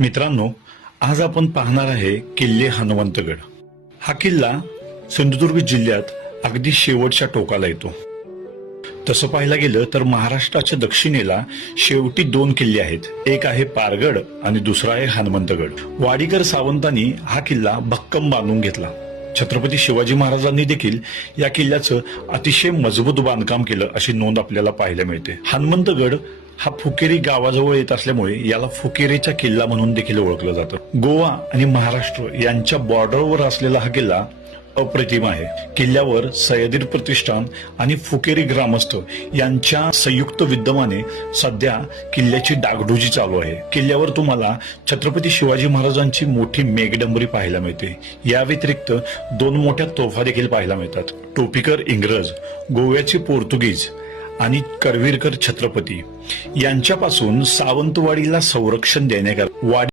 मित्रांनो आज आपण पाहणार आहे किल्ले हनुमंतगड. हा किल्ला सिंधुदुर्ग जिल्ह्यात अगदी शेवटच्या टोकाला येतो. तसं पाहायला गेलं तर महाराष्ट्राच्या दक्षिणेला शेवटी दोन किल्ले आहेत. एक आहे पारगड आणि दुसरा आहे हनुमंतगड. वाडीकर सावंतांनी हा किल्ला भक्कम बांधून घेतला. छत्रपती शिवाजी महाराजांनी देखील या किल्ल्याचं अतिशय मजबूत बांधकाम केलं अशी नोंद आपल्याला पाहायला मिळते. हनुमंतगड हा फुकेरी गावाजवळ येत असल्यामुळे याला फुकेरीचा किल्ला म्हणून देखील ओळखलं जातं. गोवा आणि महाराष्ट्र यांच्या बॉर्डरवर असलेला हा किल्ला अप्रतिम आहे. किल्ल्यावर सह्याद्री प्रतिष्ठान आणि फुकेरी ग्रामस्थ यांच्या संयुक्त विद्यमाने सध्या किल्ल्याची डागडुजी चालू आहे. किल्ल्यावर तुम्हाला छत्रपती शिवाजी महाराजांची मोठी मेघडंबरी पाहायला मिळते. या व्यतिरिक्त दोन मोठ्या तोफा देखील पाहायला मिळतात. टोपीकर इंग्रज गोव्याचे पोर्तुगीज आणि करवीरकर छत्रपती. यांच्यापासून सावंतवाडीला संरक्षण देण्याकरता वाडी